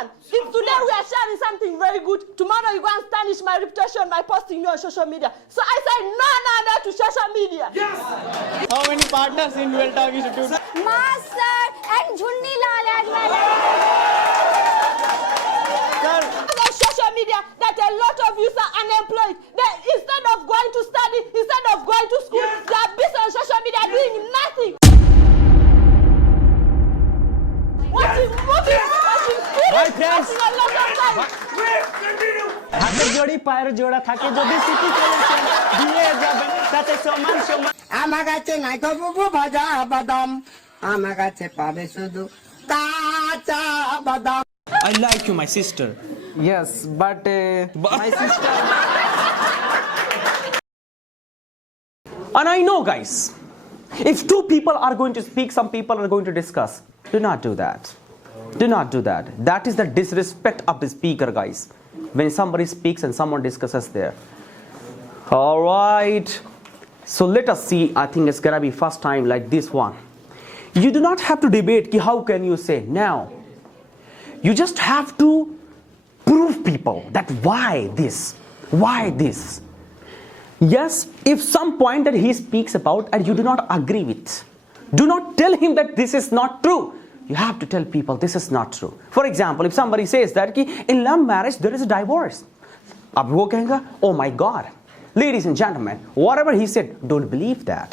one. If today we are sharing something very good, tomorrow you go and tarnish my reputation by posting me on social media. So I say no to social media. Yes. How many partners in Well Talk Institute? Master and Jhunni Lal as well. Sir, On social media that a lot of you are unemployed. They, instead of going to study, instead of going to school, they are busy on social media doing nothing. Watching movies, watching My series, friends. watching a lot of time. Please continue. হাতের জোড়ি পায়ের জোড়া থাকে যদি city করেছেন দিয়ে যাবেন তাতে সমান সমান আমার কাছে নাই গো বুবু ভাজা বাদাম আমার কাছে পাবে শুধু কাঁচা বাদাম I like you, my sister. Yes, but my sister. And I know, guys, if two people are going to speak, some people are going to discuss. Do not do that. Do not do that. That is the disrespect of the speaker, guys. When somebody speaks and someone discusses there. All right. So let us see. I think it's gonna be first time like this one. You do not have to debate. How can you say now? You just have to prove people that why this, why this. Yes, if some point that he speaks about and you do not agree with, do not tell him that this is not true. You have to tell people this is not true. For example, if somebody says that in love marriage there is a divorce, ab wo kahega, oh my God. Ladies and gentlemen, whatever he said, don't believe that.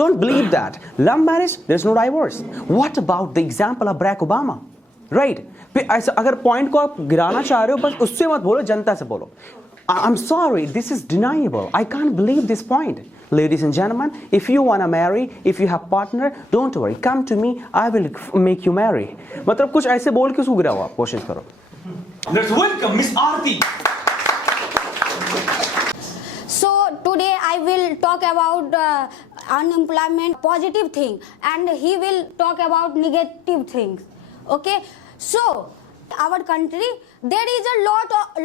Don't believe that. Love marriage, there's no divorce. What about the example of Barack Obama? Right? ऐसा अगर point को आप गिराना चाह रहे हो बस उससे मत बोलो, जनता से बोलो. I'm sorry, this is deniable. I can't believe this point. Ladies and gentlemen, if you want to marry, if you have partner, don't worry. Come to me, I will make you marry. मतलब कुछ ऐसे बोल के उसको गिराओ आप, कोशिश करो. Let's welcome Miss Aarti. So today I will talk about unemployment positive thing and he will talk about negative things. Okay, so our country there is a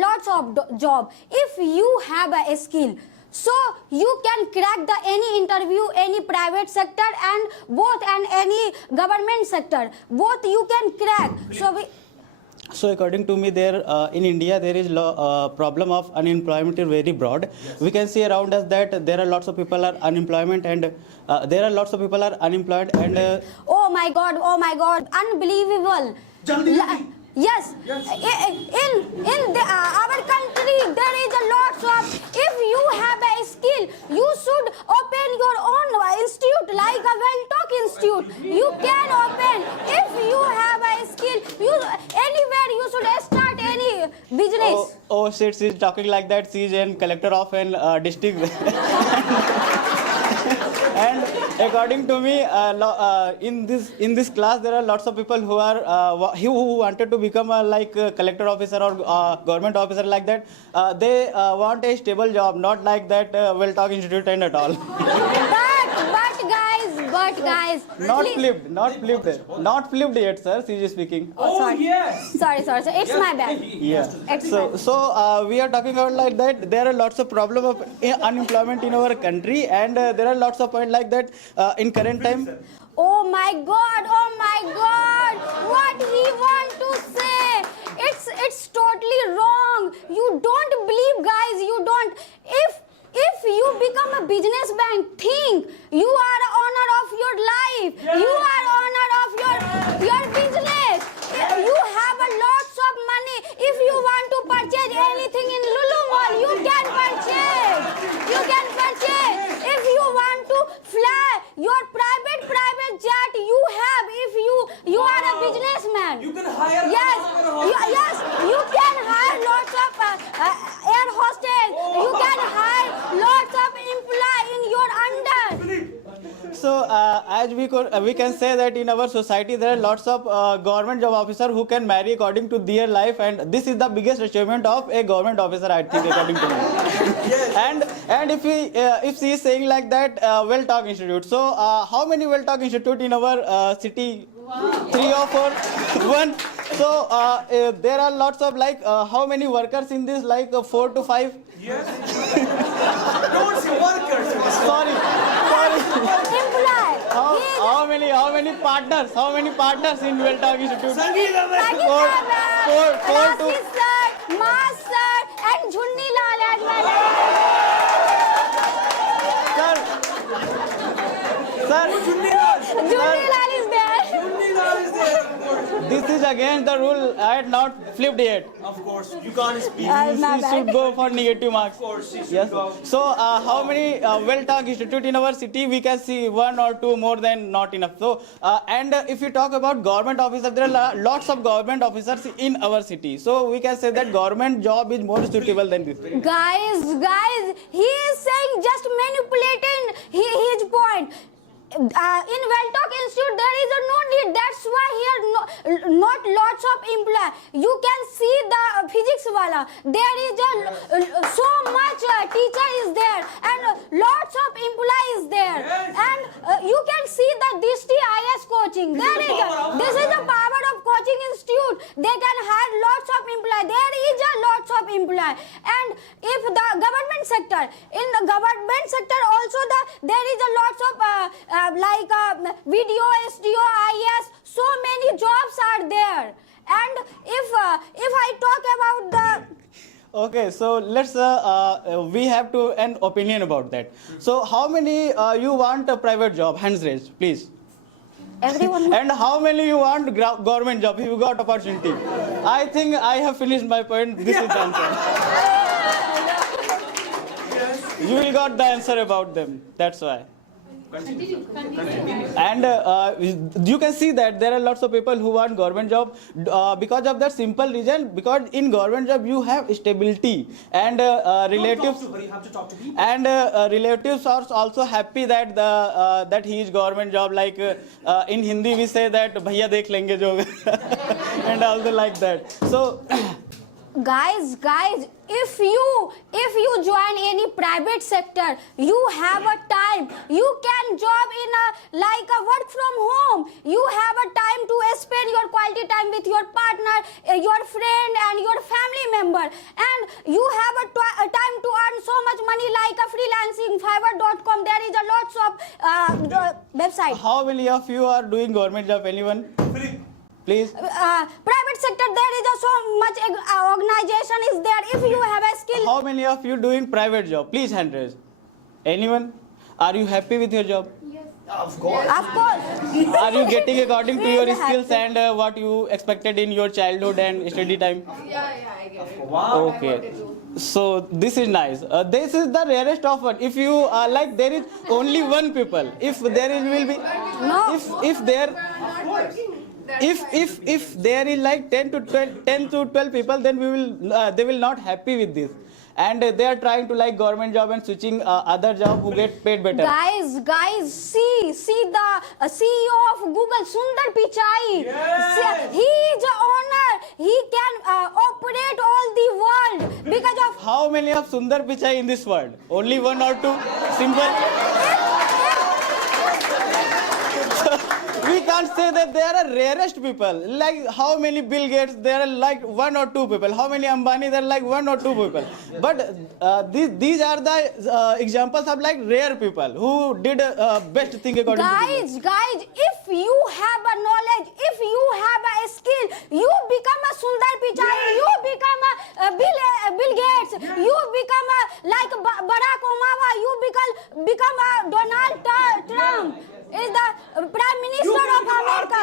lots of job. If you have a skill, so you can crack the any interview, any private sector and both and any government sector, both you can crack. So according to me, there in India there is problem of unemployment is very broad. We can see around us that there are lots of people are unemployment and Oh my God, unbelievable. Yes. In our country there is a lots of, if you have a skill you should open your own institute like a Well Talk Institute. You can open. If you have a skill, you anywhere you should start any business. oh shit, she's talking like that. She's a collector of an district. And according to me, in this class there are lots of people who are who wanted to become like a collector officer or government officer like that. They want a stable job, not like that Well Talk Institute and at all. But guys, Not please. flipped yet, sir. She is speaking. Oh, sorry. Yes. Sorry. It's my bad. Yeah. It's my bad. So we are talking about like that. There are lots of problem of unemployment in our country, and there are lots of point like that in current time. Oh my God! What he want to say? It's totally wrong. You don't believe, guys. You don't. If you become a businessman, think you are owner of your life. You are owner of your business. You have a lots of money. If you want to purchase anything in Lulu Mall, you can purchase. If you want to fly your private jet, you have. If you are a businessman, You can hire. yes, you can hire lots of air hostess. You can hire lots of employees in your under. So as we can say that in our society there are lots of government job officer who can marry according to their life, and this is the biggest achievement of a government officer, I think, according to me. And if she is saying like that Well Talk Institute, so how many Well Talk Institute in our city? 3 or 4? 1. So there are lots of like how many workers in this, like 4 to 5? Yes. Don't say workers. Sorry. Employee. How many partners? How many partners in Well Talk Institute? Sangeeta ma'am. Four to. Rasis sir, Mas sir, and Jhunni Lal as well. Sir, Jhunni Lal is there. Sangeeta is there. this is against the rule. I had not flipped yet. Of course, you can't speak. My You bad. should go for negative marks. Of course, you should Yes. go. So, how many Well Talk Institute in our city? We can see one or two, more than not enough. So, if you talk about government officers, there are lots of government officers in our city. So, we can say that government job is more suitable than this. Guys, he is saying just manipulating his point. In Well Talk Institute, there is no need. That's why here not lots of employees. You can see the physics wala. There is so much teacher is there and lots of employees there. And you can see the Dishti IS coaching. This is the power of coaching institute. They can hire lots of employees. There is lots of employees. And if the government sector, in the government sector also there is a lots of video, SDO, IS, so many jobs are there. And if I talk about the Okay, so let's we have to an opinion about that. So, how many you want a private job? Hands raised, please. everyone And how many you want government job if you got opportunity? I think I have finished my point. This is the answer. You will got the answer about them. That's why. And you can see that there are lots of people who want government job because of that simple reason, because in government job you have stability and relatives You have to talk to people. and relatives are also happy that that he is government job, like in Hindi we say that bhaiya dekh lenge jo and also like that. So guys, if you join any private sector, you have a time. You can job in a work from home. You have a time to spend your quality time with your partner, your friend, and your family member. And you have a time to earn so much money like a freelancing, Fiverr.com. There is a lots of website. how many of you are doing government job? Anyone? Please. Private sector, there is so much organization is there. If you have a skill, How many of you doing private job? Please hand raise. Anyone? Are you happy with your job? Of course. of course. Are you getting according to your Really skills happy. and what you expected in your childhood and study time? Wow. Okay. So this is nice. This is the rarest of one. If you there is only one people. If there is will be No. if there if there is like 10 to 12 people, then we will they will not happy with this, and they are trying to like government job and switching other job who get paid better. Guys, see the CEO of Google, Sundar Pichai. Yes. He is a owner. He can operate all the world because of. How many of Sundar Pichai in this world? Only one or two? Simple. We can't say that they are a rarest people. Like how many Bill Gates? There are like one or two people. How many Ambani? There are like one or two people. But these are the examples of like rare people who did best thing according to them. Guys, if you have a knowledge, if you have a skill, you become a Sundar Pichai, you become a Bill Gates, you become a like Barack Obama, you become a Donald Trump. Is the Prime Minister of America.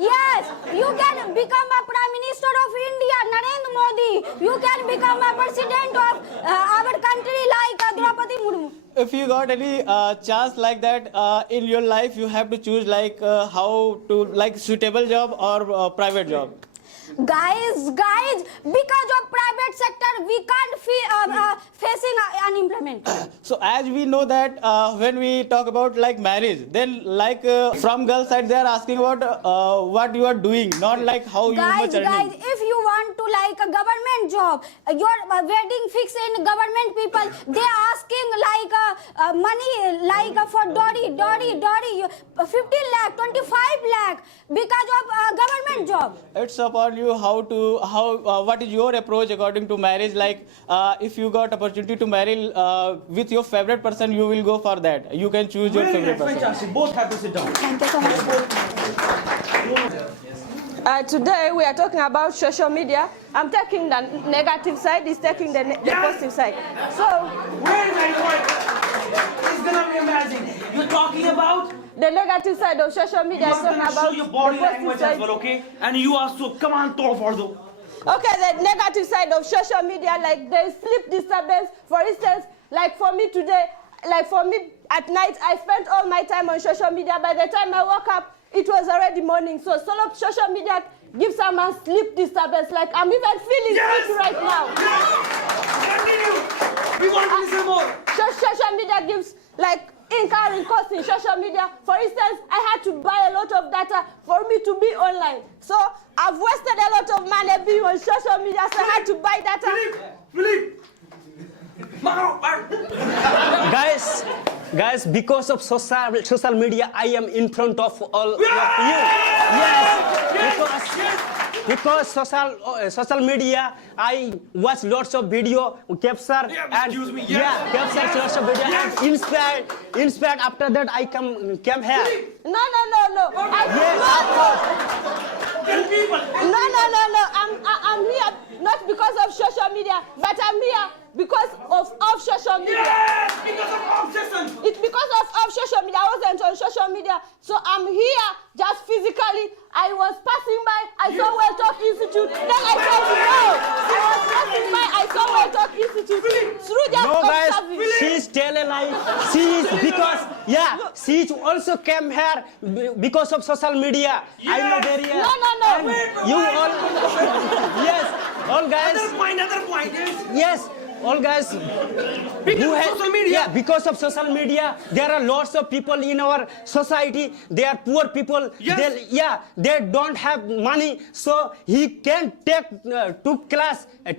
Yes, you can become a Prime Minister of India, Narendra Modi. You can become a President of our country like Draupadi Murmu. If you got any chance like that in your life, you have to choose like how to like suitable job or private job. Guys, because of private sector, we can't facing unemployment. So as we know that when we talk about like marriage, then like from girl side they are asking about what you are doing, not like how you much Guys, earning. if you want to like a government job, your wedding fix in government people, they asking like money like for dowry, 15 lakh, 25 lakh because of government job. It's upon you what is your approach according to marriage. Like if you got opportunity to marry with your favorite person, you will go for that. You can choose your favorite person. Fantastic. Both have to sit down. Thank you so much. Today we are talking about social media. I'm taking the negative side, he's taking the positive side. So, Where is my point? It's gonna be amazing. You're talking about. the negative side of social media You is are talking gonna show about your the body positive language side. as well, okay? And you also come on, talk for the. Okay, the negative side of social media, like there is sleep disturbance. For instance, like for me today, like for me at night, I spent all my time on social media. By the time I woke up, it was already morning. So social media gives someone sleep disturbance. Like I'm even feeling sleepy right now. Continue. We want to listen more. Social media gives like incurring costs in social media. For instance, I had to buy a lot of data for me to be online. So I've wasted a lot of money being on social media, so I had to buy data. Philippe. Guys, because of social media, I am in front of all of you. Yes, because social media, I watch lots of video, capture and capture lots of video and inspired. After that, I came here. No. I'm here not because of social media, but I'm here because of social media. Yes, because of obsession. It's because of social media. I wasn't on social media, so I'm here just physically. I was passing by, I saw Well Talk Institute. Then I said no. I was passing by, I saw Well Talk Institute. Through just No, guys, observing. she's telling lie. She also came here because of social media. I know very well. No. And you all, yes, all guys. Another point is. Yes, all guys. Because of social media. Yeah, because of social media, there are lots of people in our society. They are poor people. Yes. They don't have money, so he can take class by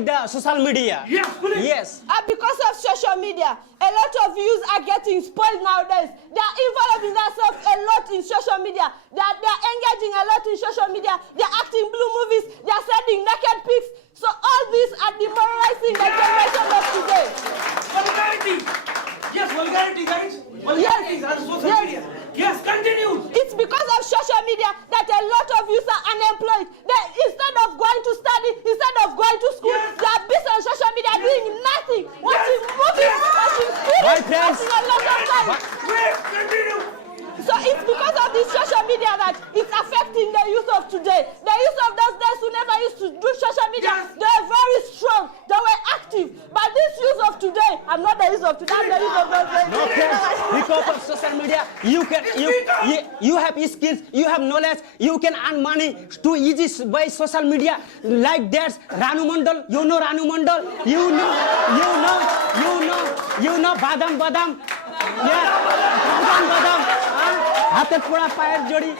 the social media. Yes, please. Yes. Because of social media, a lot of youth are getting spoiled nowadays. They are involving themselves a lot in social media. They are engaging a lot in social media. They are acting blue movies. They are sending naked pics. So all these are demoralizing the generation of today. Vulgarity. Yes, vulgarity, guys. Vulgarity is on social media. Yes, continue. It's because of social media that a lot of youth are unemployed. They, instead of going to study, instead of going to school, they are busy on social media doing nothing, watching movies, watching My films, friends. wasting a lot of time. Wait, continue. So it's because of this social media that it's affecting the youth of today. The youth of those days who never used to do social media, they were very strong, they were active. But this youth of today, I'm not the youth of today, I'm the youth of those days. No, friends, because of social media, you have skills, you have knowledge, you can earn money too easy by social media. Like that, Ranu Mandal, you know Ranu Mandal, you know Badam. Yeah, Badam. হাতের পোড়া পায়ের জড়ি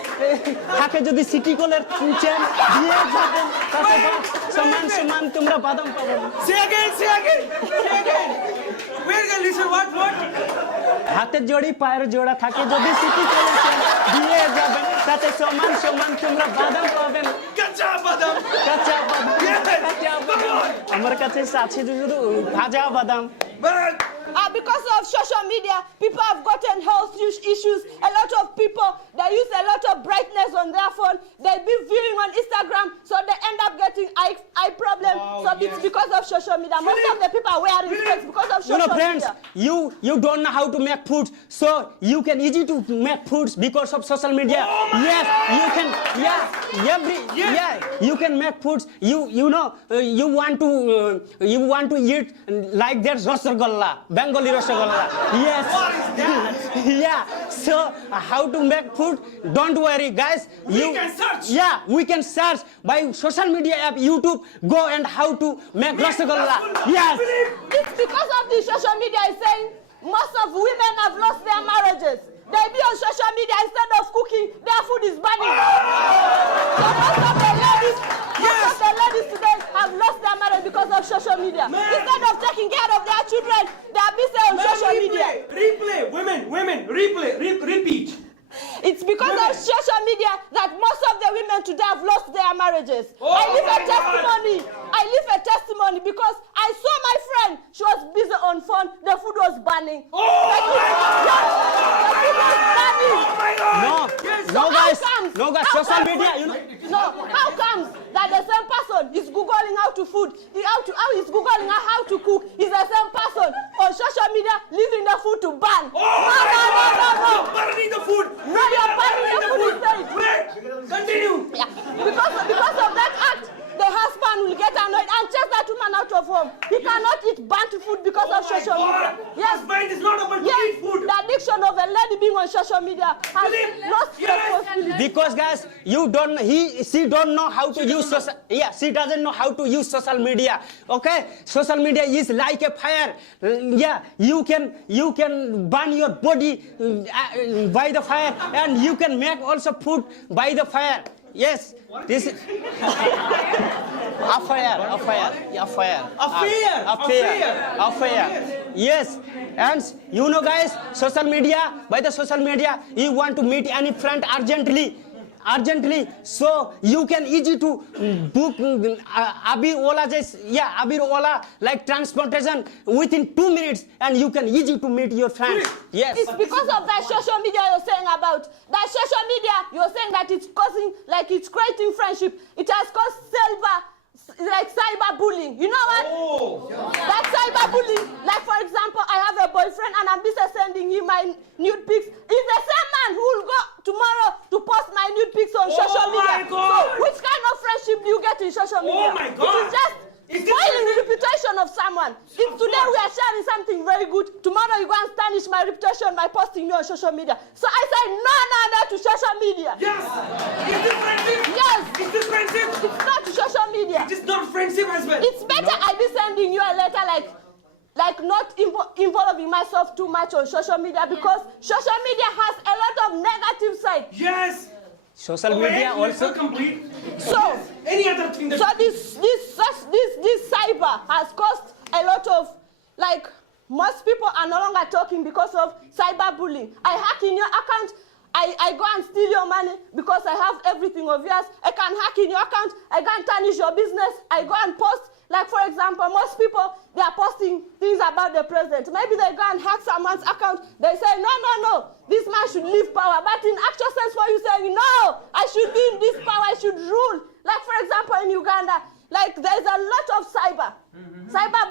থাকে যদি city কলের chain দিয়ে যাবেন তাতে সমান তোমরা বাদাম পাবে Say again. Where can listen? What? হাতের জড়ি পায়ের জোড়া থাকে যদি সিটি কলের চেন দিয়ে যাবেন তাতে সমান তোমরা বাদাম পাবেন কাঁচা বাদাম। আমার কাছে আছে শুধু ভাজা বাদাম Because of social media, people have gotten health issues. A lot of people, they use a lot of brightness on their phone. They be viewing on Instagram, so they end up getting eye problems. So it's because of social media. Most of the people are wearing specs because of social friends, media. you don't know how to make food, so you can easy to make foods because of social media. Yes, you can. You can make foods. You know you want to eat like that Rasgulla, Bengali Rasgulla. Yes. What is that? Yeah. So how to make food? Don't worry, guys. We can search. Yeah, we can search by social media app, YouTube. Go and how to make Rasgulla. Yes. It's because of the social media is saying most of women have lost their marriages. They be on social media instead of cooking, their food is burning. So most of the media. Instead of taking care of their children, they are busy on social media. Replay. Women. Replay. Repeat. It's because of social media that most of the women today have lost their marriages. Oh I live a my God. testimony. I live a testimony because I saw my friend. She was busy on phone. The food was burning. Oh my God. The food was burning. Oh my God. No, Yes. no guys, How social comes- media, you know. No, how comes that the same person is googling how to food, how is googling how to cook, is the same person on social media leaving the food to burn? Oh my God. No. Burning the food. No, you're burning the food instead. Wait. Continue. Yeah, because of that act, the husband will get annoyed and chase that woman out of home. He cannot eat burnt food because of social media. Yes, Husband is not able to yes, eat food. the addiction of a lady being on social media has lost Yes. responsibility. Because guys, she don't know how to use social. Yeah, she doesn't know how to use social media. Okay, social media is like a fire. Yeah, you can burn your body by the fire, and you can make also food by the fire. Yes, this is affair. Yes, and you know, guys, social media. By the social media, you want to meet any friend urgently, so you can easy to book Abir Ola like transportation within 2 minutes, and you can easy to meet your friends. Yes. It's because of that social media you're saying about. That social media, you're saying that it's causing, like it's creating friendship. It has caused cyber bullying. You know what? Oh. That cyber bullying, like for example, I have a boyfriend and I'm busy sending him my nude pics. He's the same man who will go tomorrow to post my nude pics on social media. my God. So which kind of friendship do you get in social media? my God. It is just spoiling the reputation of someone. If today we are sharing something very good, tomorrow you go and tarnish my reputation by posting me on social media. So I say no to social media. Yes. Is this friendship? Yes. Is this friendship? It's not to social media. It is not friendship as well. It's better I be sending you a letter like not involving myself too much on social media, because social media has a lot of negative side. Yes. Social media also. Complete. So Any other thing that. so this cyber has caused a lot of, like, most people are no longer talking because of cyber bullying. I hack in your account. I go and steal your money because I have everything of yours. I can hack in your account. I can tarnish your business. I go and post, like for example, most people, they are posting things about the president. Maybe they go and hack someone's account. They say, no, this man should leave power. But in actual sense, for you saying, no, I should be in this power, I should rule. Like for example, in Uganda, like there's a lot of cyber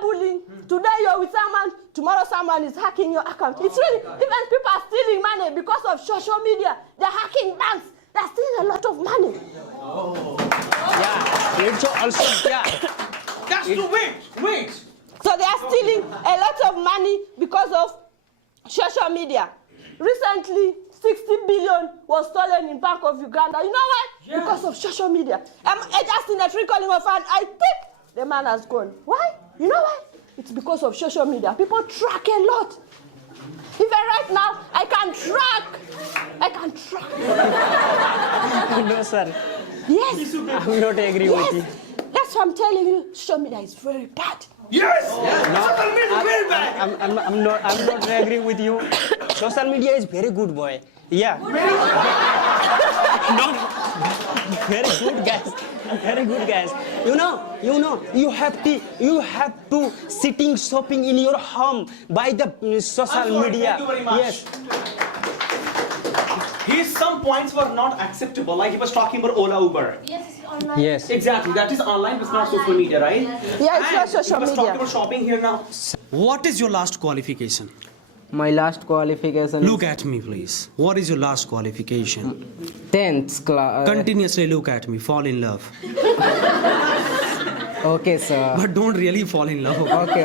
bullying. Today you're with someone, tomorrow someone is hacking your account. It's really, even people are stealing money because of social media. They're hacking banks. They're stealing a lot of money. Yeah, it's also, yeah. That's to wait. So they are stealing a lot of money because of social media. Recently, 60 billion was stolen in Bank of Uganda. You know why? Yeah. Because of social media. I just in a trickling of fund, I think the man has gone. Why? You know why? It's because of social media. People track a lot. Even right now, I can track. No, sir. Yes. I'm not agree with you. Yes. That's what I'm telling you. Social media is very bad. Yes. Social media is very bad. I'm not agree with you. Social media is very good, boy. Yeah. Not very good, guys. Very good, guys. You know, you have to sitting shopping in your home by the social media. Thank you very much. Yes. Some points were not acceptable. Like he was talking about Ola Uber. Yes. Exactly. That is online, but it's not social media, right? Yeah, it's not social He was media. talking about shopping here now. What is your last qualification? My last qualification Look at me, please. What is your last qualification? is 10th class. Continuously look at me. Fall in love. Okay, sir. But don't really fall in love. Okay.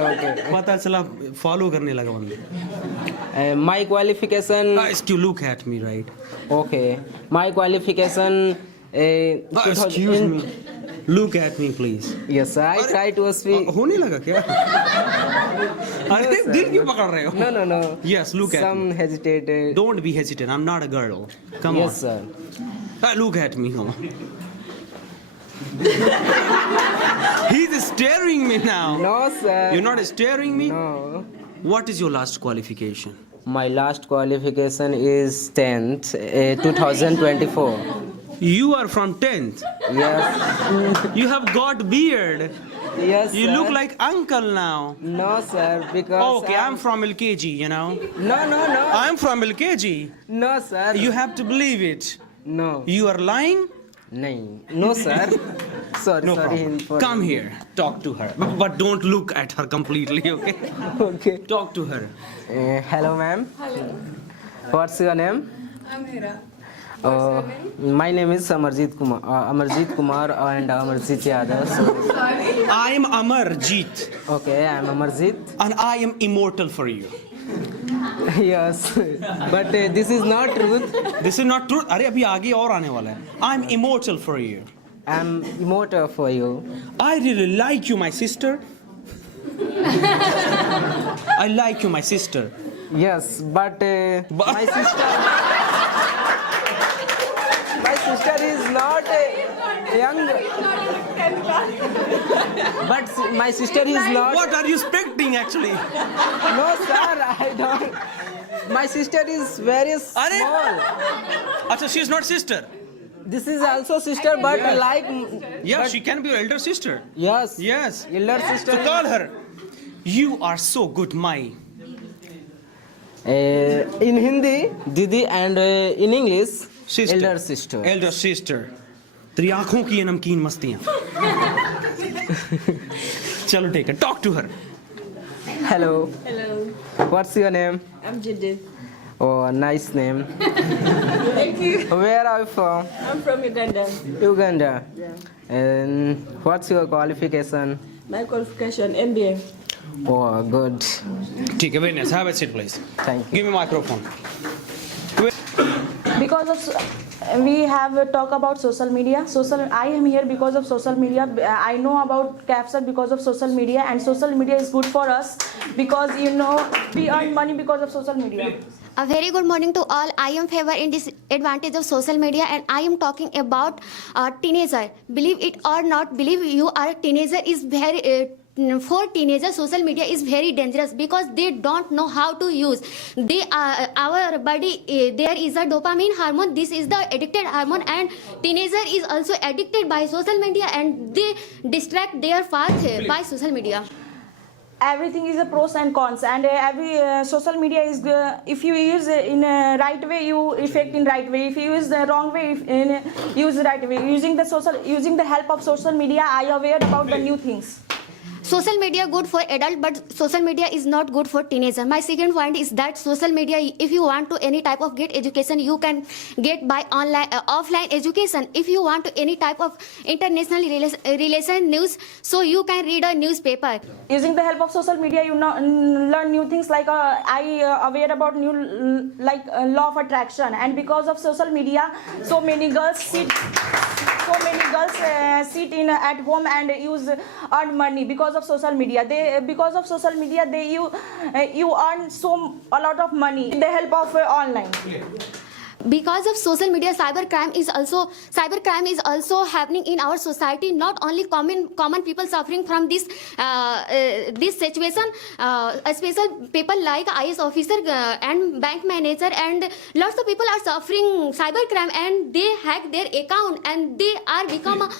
पता चला follow करने लगा बंदे. My qualification. Guys, you look at me, right? Okay. My qualification. Excuse me. Look at me, please. Yes, sir. I try to speak. होने लगा क्या? अरे दिल क्यों पकड़ रहे हो? No. Yes, look at Some me. hesitated. Don't be hesitant. I'm not a girl. Come Yes, on. sir. Look at me. Come on. He's staring me now. No, sir. You're not staring me? No. What is your last qualification? My last qualification is 10th, 2024. You are from 10th. Yes. You have got beard. Yes, You sir. look like uncle now. No, sir, because... Okay, I'm from LKG, you know. No, no, no. I'm from LKG. No, sir. You have to believe it. No. You are lying? No. No, sir. Sorry, No sorry. problem. Come here. Talk to her. But don't look at her completely, okay? Okay. Talk to her. Hello, ma'am. Hello. What's your name? I'm Hira. My name is Amarjit Kumar and Amarjit Yadav. So, I am Amarjit. okay, I'm Amarjit. And I am immortal for you. Yes, but this is not truth. This is not true. अरे अभी आगे और आने वाला है. I'm immortal for you. I'm immortal for you. I really like you, my sister. I like you, my sister. Yes, but my sister is not young. But my sister is not. What are you expecting, actually? No, sir, I don't. My sister is very small. Acha, she is not sister. This is also sister, but like. Yeah, but she can be your elder sister. Yes. Yes. Elder sister. So call her. You are so good, my. In Hindi, Didi, and in English, Sister. elder sister. Elder sister. तेरी आंखों की ये नमकीन मस्तियां. चलो take it. Talk to her. Hello. Hello. What's your name? I'm Jide. Oh, nice name. Thank you. Where are you from? I'm from Uganda. Uganda. Yeah. And what's your qualification? My qualification, MBA. Oh, good. ठीक है, very nice. Have a seat, please. Thank you. Give me microphone. Because of we have a talk about social media. I am here because of social media. I know about CAPSAT because of social media, and social media is good for us because we earn money because of social media. A very good morning to all. I am favor in disadvantage of social media, and I am talking about teenager. Believe it or not, believe you are a teenager is very. For teenagers, social media is very dangerous because they don't know how to use. Our body, there is a dopamine hormone. This is the addicted hormone, and teenager is also addicted by social media, and they distract their path by social media. Everything is a pros and cons, and every social media is if you use in a right way, you effect in right way. If you use the wrong way, use the right way. Using the help of social media, I aware about the new things. Social media good for adult, but social media is not good for teenager. My second point is that social media, if you want to any type of get education, you can get by online offline education. If you want to any type of international relation news, so you can read a newspaper. Using the help of social media, you learn new things like I aware about new law of attraction, and because of social media, so many girls sit in at home and earn money because of social media. Because of social media, you earn a lot of money with the help of online. Because of social media, cybercrime is also happening in our society. Not only common people suffering from this situation, especially people like IS officer and bank manager, and lots of people are suffering cybercrime, and they hack their account and they are become a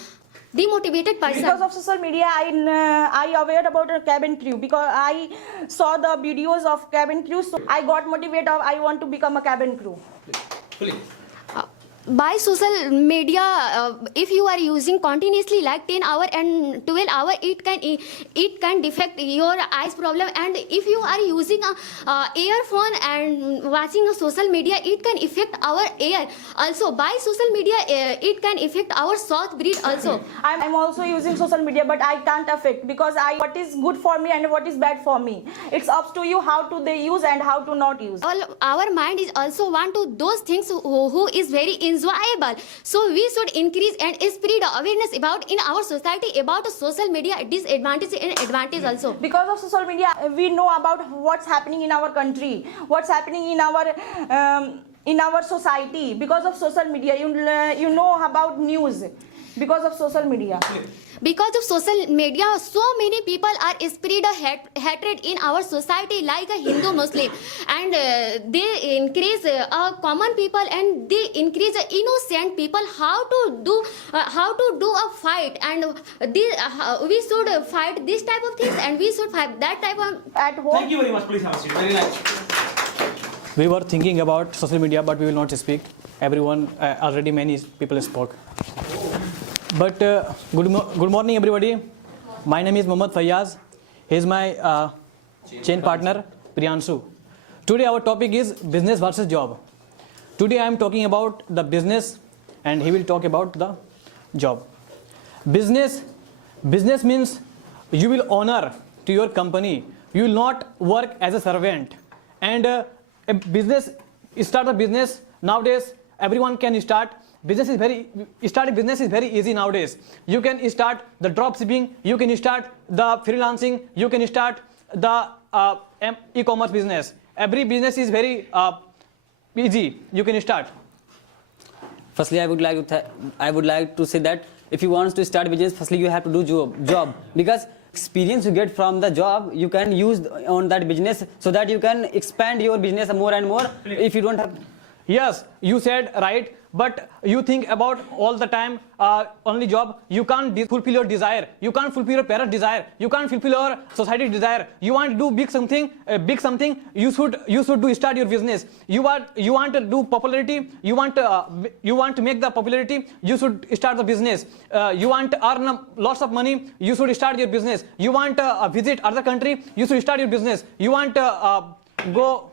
demotivated person. Because of social media, I aware about a cabin crew because I saw the videos of cabin crew, so I got motivated. I want to become a cabin crew. By social media, if you are using continuously like 10 hour and 12 hour, it can defect your eyes problem. And if you are using a earphone and watching a social media, it can affect our ear. Also by social media, it can affect our soft breath also. I'm also using social media, but I can't affect because what is good for me and what is bad for me. It's up to you how to they use and how to not use. Our mind is also want to those things who is very enjoyable. So we should increase and spread awareness about in our society about social media disadvantage and advantage also. Because of social media, we know about what's happening in our country, what's happening in our society. Because of social media, you know about news. because of social media. Because of social media, so many people are spread a hatred in our society, like a Hindu Muslim, and they increase common people, and they increase innocent people. How to do a fight, and we should fight this type of things, and we should fight that type of At home. Thank you very much. Please have a seat. Very nice. We were thinking about social media, but we will not speak. Everyone, already many people spoke. But good morning, everybody. My name is Mohammad Fayyaz. He is my chain partner, Priyanshu. Today our topic is business versus job. Today I am talking about the business, and he will talk about the job. Business means you will honor to your company. You will not work as a servant. And a start a business nowadays. Everyone can start. Starting business is very easy nowadays. You can start the drop shipping. You can start the freelancing. You can start the e-commerce business. Every business is very easy. You can start. Firstly, I would like to say that if you want to start business, firstly you have to do job, because experience you get from the job you can use on that business, so that you can expand your business more and more. If you don't have. Yes, you said right, but you think about all the time only job. You can't fulfill your desire. You can't fulfill your parents' desire. You can't fulfill your society's desire. You want to do big something. You should do start your business. You want to do popularity. You want to make the popularity. You should start the business. You want to earn lots of money. You should start your business. You want to visit other country. You should start your business. You want to go.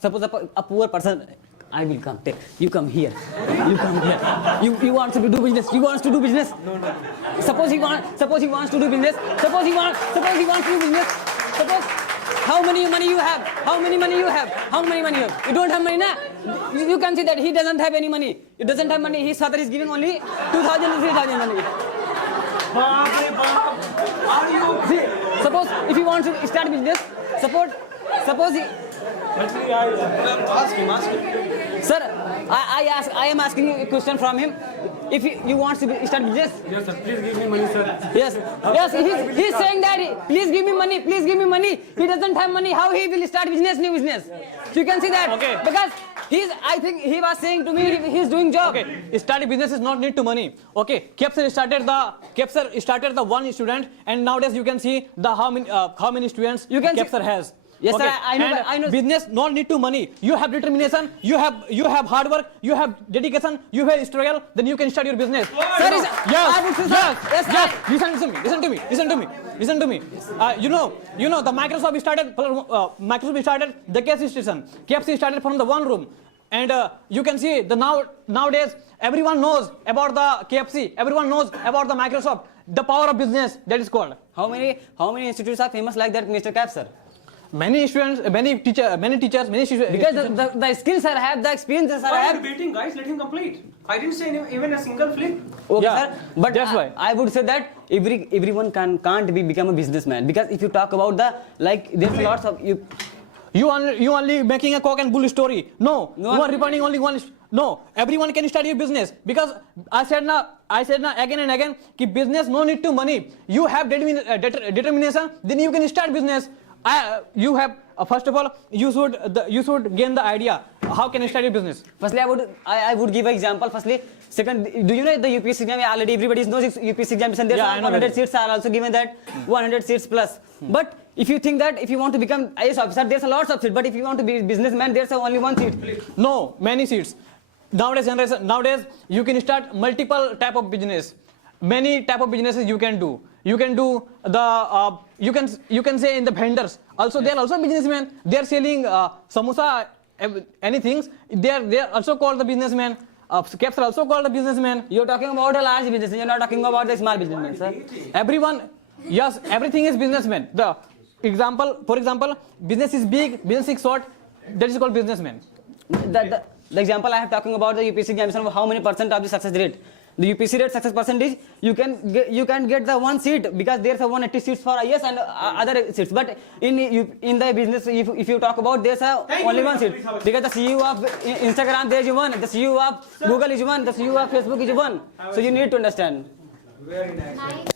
Suppose a poor person. I will come. You come here. You come here. You want to do business. You want to do business. No. Suppose he wants to do business. Suppose he wants to do business. Suppose how many money you have? How many money you have? How many money you have? You don't have money, na? You can see that he doesn't have any money. He doesn't have money. His father is giving only 2,000 to 3,000 money. See, suppose if you want to start business, suppose he. Ask him. Sir, I am asking you a question from him. If you want to start business. Yes, sir. Please give me money, sir. Yes. He's saying that. Please give me money. Please give me money. He doesn't have money. How he will start new business? So you can see that. Okay. Because I think he was saying to me he's doing job. Okay. Starting business is not need to money. Okay. Kepser started the one student, and nowadays you can see the how many students Kepser has. Yes, okay. sir, I know. Business not need to money. You have determination, you have hard work, you have dedication, you have struggle, then you can start your business. Sir, Yes. Listen to me. You know the Microsoft started the KFC started from the one room. And you can see nowadays everyone knows about the KFC, everyone knows about the Microsoft, the power of business, that is called. How many institutes are famous like that, Mr. Kepser? Many students, many teachers, many students. Because the skills I have, the experiences I Why are have. you debating, guys? Let him complete. I didn't say even a single flip. Okay, Yeah, sir. But that's why. I would say that everyone can't become a businessman, because if you talk about there's lots of you. You only making a cock and bull story. No, you are repeating only one. No, everyone can start your business, because I said now again and again that business no need to money. You have determination, then you can start business. You have first of all you should gain the idea how can I start your business. Firstly, I would give an example. Firstly, second, do you know the UPSC exam? Already everybody knows UPSC examination. There's 100 seats are also given, that 100 seats plus. But if you think that if you want to become IAS officer, there's a lot of seats. But if you want to be a businessman, there's only one seat. No, many seats. Nowadays you can start multiple type of business. Many type of businesses you can do. You can do the you can say in the vendors. Also, they are also businessmen. They are selling samosa, anything. They are also called the businessman. Caps are also called a businessman. You're talking about a large business. You're not talking about the small businessman, sir. Everyone, yes, everything is businessman. For example, business is big, business is short. That is called businessman. The example I have talking about the UPSC examination, how many percent of the success rate? The UPSC rate success percentage, you can get the one seat, because there's a 180 seats for IAS and other seats. But in the business, if you talk about, there's only one seat, because the CEO of Instagram there is one, the CEO of Google is one, the CEO of Facebook is one. So you need to understand. Very nice.